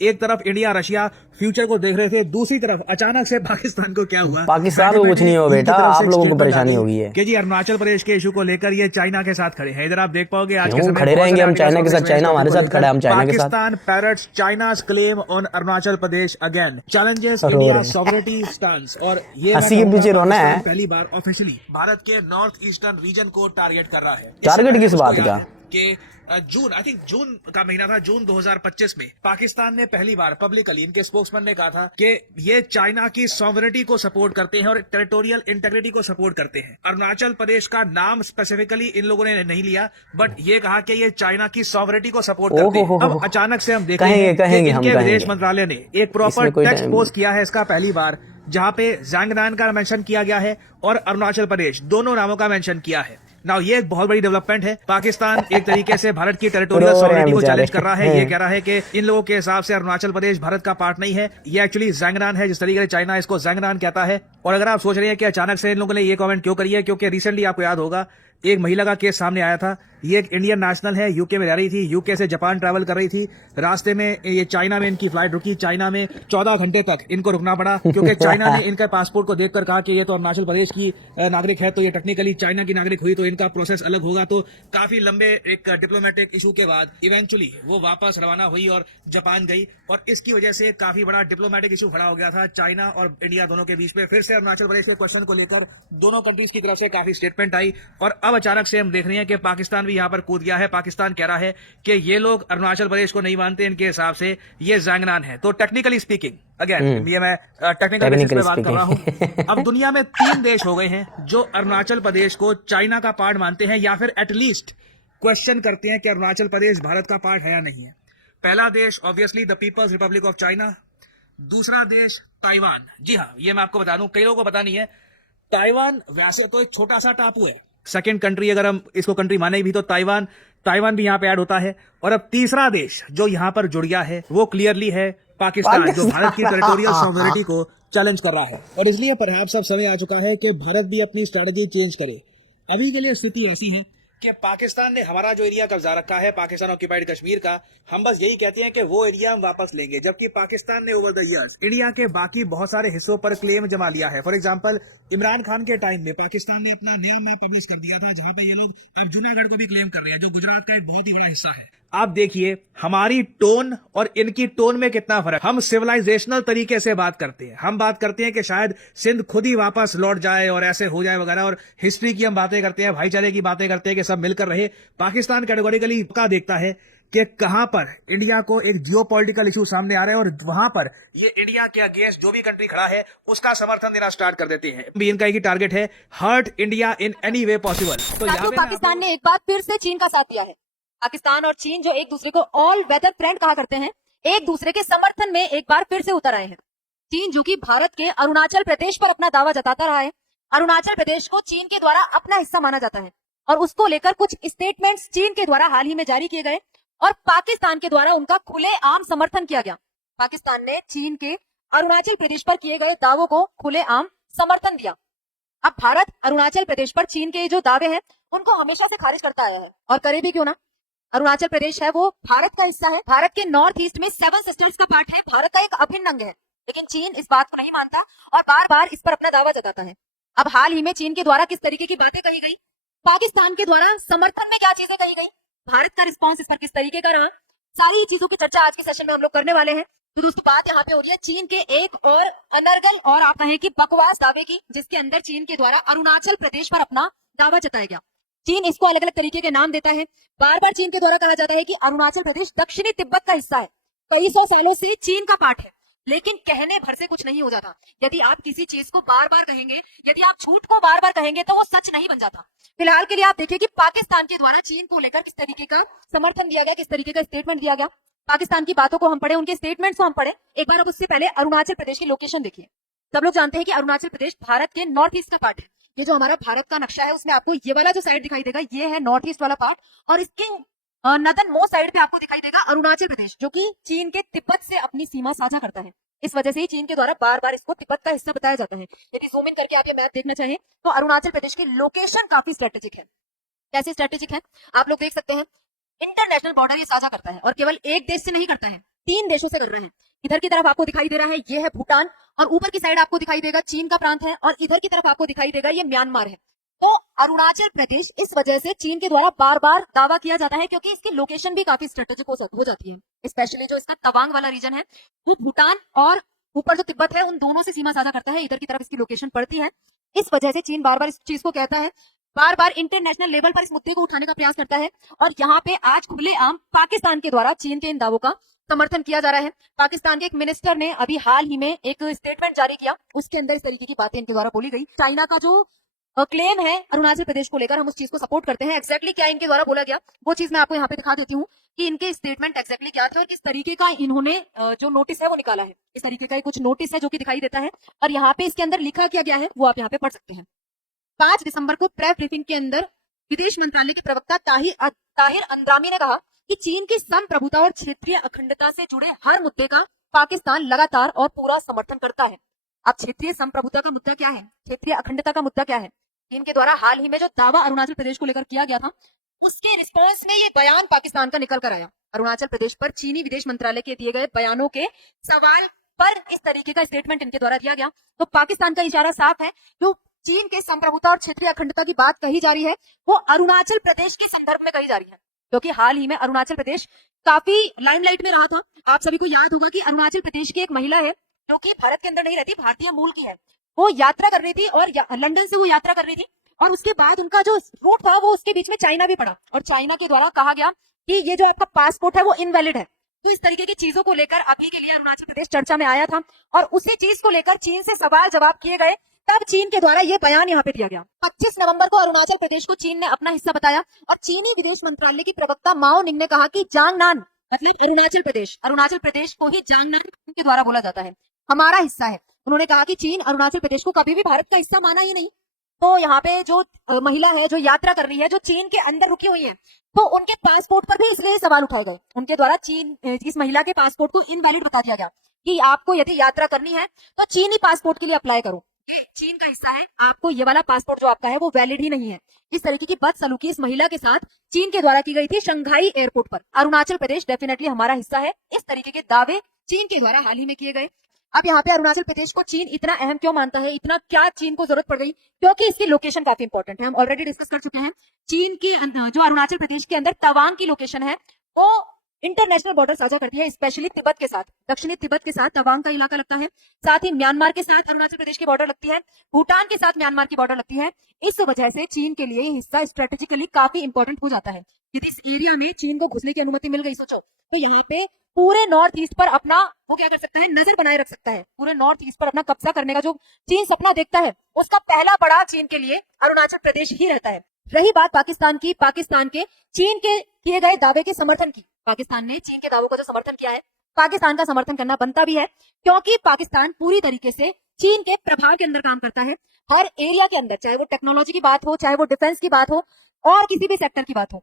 एक तरफ India Russia future को देख रहे थे, दूसरी तरफ अचानक से पाकिस्तान को क्या हुआ? पाकिस्तान को कुछ नहीं हो बेटा, आप लोगों को परेशानी होगी है कि जी अरुणाचल प्रदेश के इशू को लेकर ये चाइना के साथ खड़े हैं। इधर आप देख पाओगे आज के क्यों समय खड़े रहेंगे हम चाइना के साथ? चाइना हमारे साथ खड़ा है, हम चाइना के साथ। Pakistan parrots चाइना's claim on Arunachal Pradesh again, challenges India sovereignty stance। और ये हंसी के पीछे रोना है। पहली बार ऑफिशियली भारत के नॉर्थ ईस्टर्न रीजन को टारगेट कर रहा है। टारगेट किस बात का? कि जून, आई थिंक जून का महीना था, जून 2025 में पाकिस्तान ने पहली बार पब्लिकली, इनके स्पोक्समैन ने कहा था कि ये चाइना की सॉवरेनिटी को सपोर्ट करते हैं और टेरिटोरियल इंटीग्रिटी को सपोर्ट करते हैं। अरुणाचल प्रदेश का नाम स्पेसिफिकली इन लोगों ने नहीं लिया, बट ये कहा कि ये चाइना की सॉवरेनिटी को सपोर्ट करते हैं। अब अचानक से हम देखेंगे कि इनके विदेश मंत्रालय ने एक प्रॉपर टेक्स्ट पोस्ट किया है इसका पहली बार, जहां पे ज़ांगनान का मेंशन किया गया है और अरुणाचल प्रदेश, दोनों नामों का मेंशन किया है। नाउ ये एक बहुत बड़ी डेवलपमेंट है। पाकिस्तान एक तरीके से भारत की टेरिटोरियल सॉवरेनिटी को चैलेंज कर रहा है। ये कह रहा है कि इन लोगों के हिसाब से अरुणाचल प्रदेश भारत का पार्ट नहीं है, ये एक्चुअली ज़ांगनान है, जिस तरीके से चाइना इसको ज़ांगनान कहता है। और अगर आप सोच रहे हैं कि अचानक से इन लोगों ने ये कमेंट क्यों करी है, क्योंकि रिसेंटली आपको याद होगा एक महिला का केस सामने आया था। ये एक इंडियन नेशनल है, यूके में रह रही थी, यूके से जापान ट्रैवल कर रही थी, रास्ते में ये चाइना में इनकी फ्लाइट रुकी, चाइना में 14 घंटे तक इनको रुकना पड़ा, क्योंकि चाइना ने इनके पासपोर्ट को देखकर कहा कि ये तो अरुणाचल प्रदेश की नागरिक है, तो ये टेक्निकली चाइना की नागरिक हुई तो इनका प्रोसेस अलग होगा। तो काफी लंबे एक डिप्लोमेटिक इशू के बाद इवेंचुअली वो वापस रवाना हुई और जापान गई, और इसकी वजह से काफी बड़ा डिप्लोमेटिक इशू खड़ा हो गया था चाइना और इंडिया दोनों के बीच में। फिर से अरुणाचल प्रदेश के क्वेश्चन को लेकर दोनों कंट्रीज की तरफ से काफी स्टेटमेंट आई, और अब अचानक से हम देख रहे हैं कि पाकिस्तान भी यहाँ पर कूद गया है। पाकिस्तान कह रहा है कि ये लोग अरुणाचल प्रदेश को नहीं मानते, इनके हिसाब से ये ज़ांगनान है। तो टेक्निकली स्पीकिंग, अगेन ये मैं टेक्निकल बेसिस पे बात कर रहा हूँ। अब दुनिया में 3 देश हो गए हैं जो अरुणाचल प्रदेश को चाइना का पार्ट मानते हैं, या फिर एटलीस्ट क्वेश्चन करते हैं कि अरुणाचल प्रदेश भारत का पार्ट है या नहीं है। पहला देश obviously the People's Republic of China, दूसरा देश ताइवान। जी हाँ, ये मैं आपको बता दूं, कई लोगों को पता नहीं है, ताइवान वैसे तो एक छोटा सा टापू है, सेकेंड कंट्री अगर हम इसको कंट्री माने भी तो ताइवान भी यहाँ पे ऐड होता है। और अब तीसरा देश जो यहाँ पर जुड़ गया है वो क्लियरली है पाकिस्तान, जो भारत की टेरिटोरियल सॉवरेनिटी को चैलेंज कर रहा है। और इसलिए परहैप्स अब समय आ चुका है कि भारत भी अपनी स्ट्रेटजी चेंज करे। अभी के लिए स्थिति ऐसी है कि पाकिस्तान ने हमारा जो एरिया कब्जा रखा है, पाकिस्तान ऑक्यूपाइड कश्मीर का, हम बस यही कहते हैं कि वो एरिया हम वापस लेंगे, जबकि पाकिस्तान ने ओवर द इयर्स इंडिया के बाकी बहुत सारे हिस्सों पर क्लेम जमा लिया है। फॉर एग्जांपल इमरान खान के टाइम में पाकिस्तान ने अपना नया मैप पब्लिश कर दिया था, जहां पे ये लोग अब जूनागढ़ को भी क्लेम कर रहे हैं, जो गुजरात का एक बहुत ही बड़ा हिस्सा है। आप देखिए हमारी टोन और इनकी टोन में कितना फर्क। हम सिविलाइजेशनल तरीके से बात करते हैं, हम बात करते हैं कि शायद सिंध खुद ही वापस लौट जाए और ऐसे हो जाए वगैरह, और हिस्ट्री की हम बातें करते हैं, भाईचारे की बातें करते हैं कि सब मिलकर रहे। पाकिस्तान कैटेगोरिकली का देखता है कि कहां पर इंडिया को एक जियोपॉलिटिकल इशू सामने आ रहा है, और वहां पर ये इंडिया के अगेंस्ट जो भी कंट्री खड़ा है उसका समर्थन देना स्टार्ट कर देते हैं। भी इनका एक ही टारगेट है, hurt India in any way possible. तो यहाँ पाकिस्तान ने एक बार फिर से चीन का साथ दिया है। पाकिस्तान और चीन जो एक दूसरे को ऑल वेदर फ्रेंड कहा करते हैं, एक दूसरे के समर्थन में एक बार फिर से उतर आए हैं। चीन जो कि भारत के अरुणाचल प्रदेश पर अपना दावा जताता रहा है, अरुणाचल प्रदेश को चीन के द्वारा अपना हिस्सा माना जाता है, और उसको लेकर कुछ स्टेटमेंट्स चीन के द्वारा हाल ही में जारी किए गए और पाकिस्तान के द्वारा उनका खुलेआम समर्थन किया गया। पाकिस्तान ने चीन के अरुणाचल प्रदेश पर किए गए दावों को खुलेआम समर्थन दिया। अब भारत अरुणाचल प्रदेश पर चीन के जो दावे हैं उनको हमेशा से खारिज करता आया है, और करे भी क्यों ना। अरुणाचल प्रदेश है वो भारत का हिस्सा है, भारत के नॉर्थ ईस्ट में 7 सिस्टर्स का पार्ट है, भारत का एक अभिन्न अंग है। लेकिन चीन इस बात को नहीं मानता और बार बार इस पर अपना दावा जताता है। अब हाल ही में चीन के द्वारा किस तरीके की बातें कही गई, पाकिस्तान के द्वारा समर्थन में क्या चीजें कही गई, भारत का रिस्पॉन्स इस पर किस तरीके का रहा, सारी चीजों की चर्चा आज के सेशन में हम लोग करने वाले हैं। तो दोस्तों बात यहाँ पे हो रही है चीन के एक और अनर्गल और आप कहें कि बकवास दावे की, जिसके अंदर चीन के द्वारा अरुणाचल प्रदेश पर अपना दावा जताया गया। चीन इसको अलग अलग तरीके के नाम देता है। बार बार चीन के द्वारा कहा जाता है कि अरुणाचल प्रदेश दक्षिणी तिब्बत का हिस्सा है, कई 100 सालों से चीन का पार्ट है। लेकिन कहने भर से कुछ नहीं हो जाता। यदि आप किसी चीज को बार बार कहेंगे, यदि आप झूठ को बार बार कहेंगे तो वो सच नहीं बन जाता। फिलहाल के लिए आप देखिए कि पाकिस्तान के द्वारा चीन को लेकर किस तरीके का समर्थन दिया गया, किस तरीके का स्टेटमेंट दिया गया। पाकिस्तान की बातों को हम पढ़े, उनके स्टेटमेंट्स को हम पढ़े एक बार। अब उससे पहले अरुणाचल प्रदेश की लोकेशन देखिए। सब लोग जानते हैं कि अरुणाचल प्रदेश भारत के नॉर्थ ईस्ट का पार्ट है। ये जो हमारा भारत का नक्शा है उसमें आपको ये वाला जो साइड दिखाई देगा ये है नॉर्थ ईस्ट वाला पार्ट, और इसके नदन मोस्ट साइड पे आपको दिखाई देगा अरुणाचल प्रदेश, जो कि चीन के तिब्बत से अपनी सीमा साझा करता है। इस वजह से ही चीन के द्वारा बार बार इसको तिब्बत का हिस्सा बताया जाता है। यदि जूम इन करके आप ये मैप देखना चाहें तो अरुणाचल प्रदेश की लोकेशन काफी स्ट्रेटेजिक है। कैसे स्ट्रेटेजिक है आप लोग देख सकते हैं। इंटरनेशनल बॉर्डर ये साझा करता है, और केवल एक देश से नहीं करता है, 3 देशों से कर रहे हैं। इधर की तरफ आपको दिखाई दे रहा है ये है भूटान, और ऊपर की साइड आपको दिखाई देगा चीन का प्रांत है, और इधर की तरफ आपको दिखाई देगा ये म्यांमार है। तो अरुणाचल प्रदेश इस वजह से चीन के द्वारा बार बार दावा किया जाता है, क्योंकि इसकी लोकेशन भी काफी स्ट्रेटेजिक हो जाती है। स्पेशली जो इसका तवांग वाला रीजन है वो भूटान और ऊपर जो तिब्बत है उन दोनों से सीमा साझा करता है। इधर की तरफ इसकी लोकेशन पड़ती है। इस वजह से चीन बार बार इस चीज को कहता है, बार बार इंटरनेशनल लेवल पर इस मुद्दे को उठाने का प्रयास करता है। और यहाँ पे आज खुलेआम पाकिस्तान के द्वारा चीन के इन दावों का समर्थन किया जा रहा है। पाकिस्तान के एक मिनिस्टर ने अभी हाल ही में एक स्टेटमेंट जारी किया, उसके अंदर इस तरीके की बातें इनके द्वारा बोली गई। चाइना का जो क्लेम है अरुणाचल प्रदेश को लेकर, हम उस चीज को सपोर्ट करते हैं। एक्जैक्टली क्या इनके द्वारा बोला गया वो चीज मैं आपको यहाँ पे दिखा देती हूँ कि इनके स्टेटमेंट एक्जैक्टली क्या थे और किस तरीके का इन्होंने जो नोटिस है वो निकाला है। इस तरीके का कुछ नोटिस है जो कि दिखाई देता है, और यहाँ पे इसके अंदर लिखा क्या गया है वो आप यहाँ पे पढ़ सकते हैं। 5 दिसंबर को प्रेस ब्रीफिंग के अंदर विदेश मंत्रालय के प्रवक्ता ताहिर अंद्रामी ने कहा कि चीन की संप्रभुता और क्षेत्रीय अखंडता से जुड़े हर मुद्दे का पाकिस्तान लगातार और पूरा समर्थन करता है। अब क्षेत्रीय संप्रभुता का मुद्दा क्या है, क्षेत्रीय अखंडता का मुद्दा क्या है? चीन के द्वारा हाल ही में जो दावा अरुणाचल प्रदेश को लेकर किया गया था, उसके रिस्पॉन्स में ये बयान पाकिस्तान का निकल कर आया। अरुणाचल प्रदेश पर चीनी विदेश मंत्रालय के दिए गए बयानों के सवाल पर इस तरीके का स्टेटमेंट इनके द्वारा दिया गया। तो पाकिस्तान का इशारा साफ है, जो चीन के संप्रभुता और क्षेत्रीय अखंडता की बात कही जा रही है वो अरुणाचल प्रदेश के संदर्भ में कही जा रही है, क्योंकि हाल ही में अरुणाचल प्रदेश काफी लाइमलाइट में रहा था। आप सभी को याद होगा कि अरुणाचल प्रदेश की एक महिला है जो कि भारत के अंदर नहीं रहती, भारतीय मूल की है। वो यात्रा कर रही थी और लंदन से वो यात्रा कर रही थी, और उसके बाद उनका जो रूट था वो उसके बीच में चाइना भी पड़ा, और चाइना के द्वारा कहा गया कि ये जो आपका पासपोर्ट है वो इनवैलिड है। तो इस तरीके की चीजों को लेकर अभी के लिए अरुणाचल प्रदेश चर्चा में आया था, और उसी चीज को लेकर चीन से सवाल जवाब किए गए, तब चीन के द्वारा ये बयान यहाँ पे दिया गया। 25 नवंबर को अरुणाचल प्रदेश को चीन ने अपना हिस्सा बताया, और चीनी विदेश मंत्रालय की प्रवक्ता माओ निंग ने कहा कि जांगनान मतलब अरुणाचल प्रदेश को ही जांगनान के द्वारा बोला जाता है, हमारा हिस्सा है। उन्होंने कहा कि चीन अरुणाचल प्रदेश को कभी भी भारत का हिस्सा माना ही नहीं। तो यहाँ पे जो महिला है जो यात्रा कर रही है, जो चीन के अंदर रुकी हुई है, तो उनके पासपोर्ट पर भी इसलिए सवाल उठाए गए। उनके द्वारा चीन इस महिला के पासपोर्ट को इनवैलिड बता दिया गया कि आपको यदि यात्रा करनी है तो चीनी पासपोर्ट के लिए अप्लाई करो, ये चीन का हिस्सा है, आपको ये वाला पासपोर्ट जो आपका है वो वैलिड ही नहीं है। इस तरीके की बदसलूकी इस महिला के साथ चीन के द्वारा की गई थी शंघाई एयरपोर्ट पर। अरुणाचल प्रदेश डेफिनेटली हमारा हिस्सा है, इस तरीके के दावे चीन के द्वारा हाल ही में किए गए। अब यहाँ पे अरुणाचल प्रदेश को चीन इतना अहम क्यों मानता है, इतना क्या चीन को जरूरत पड़ गई? क्योंकि इसकी लोकेशन काफी इंपॉर्टेंट है, हम ऑलरेडी डिस्कस कर चुके हैं। चीन की जो अरुणाचल प्रदेश के अंदर तवांग की लोकेशन है वो इंटरनेशनल बॉर्डर साझा करती है, स्पेशली तिब्बत के साथ, दक्षिणी तिब्बत के साथ तवांग का इलाका लगता है, साथ ही म्यांमार के साथ अरुणाचल प्रदेश की बॉर्डर लगती है, भूटान के साथ म्यांमार की बॉर्डर लगती है। इस वजह से चीन के लिए हिस्सा स्ट्रेटेजिकली काफी इंपॉर्टेंट हो जाता है। यदि इस एरिया में चीन को घुसने की अनुमति मिल गई, सोचो तो यहाँ पे पूरे नॉर्थ ईस्ट पर अपना वो क्या कर सकता है, नजर बनाए रख सकता है। पूरे नॉर्थ ईस्ट पर अपना कब्जा करने का जो चीन सपना देखता है, उसका पहला पड़ाव चीन के लिए अरुणाचल प्रदेश ही रहता है। रही बात पाकिस्तान की, पाकिस्तान के चीन के किए गए दावे के समर्थन की, पाकिस्तान ने चीन के दावों का जो समर्थन किया है, पाकिस्तान का समर्थन करना बनता भी है, क्योंकि पाकिस्तान पूरी तरीके से चीन के प्रभाव के अंदर काम करता है। हर एरिया के अंदर, चाहे वो टेक्नोलॉजी की बात हो, चाहे वो डिफेंस की बात हो, और किसी भी सेक्टर की बात हो,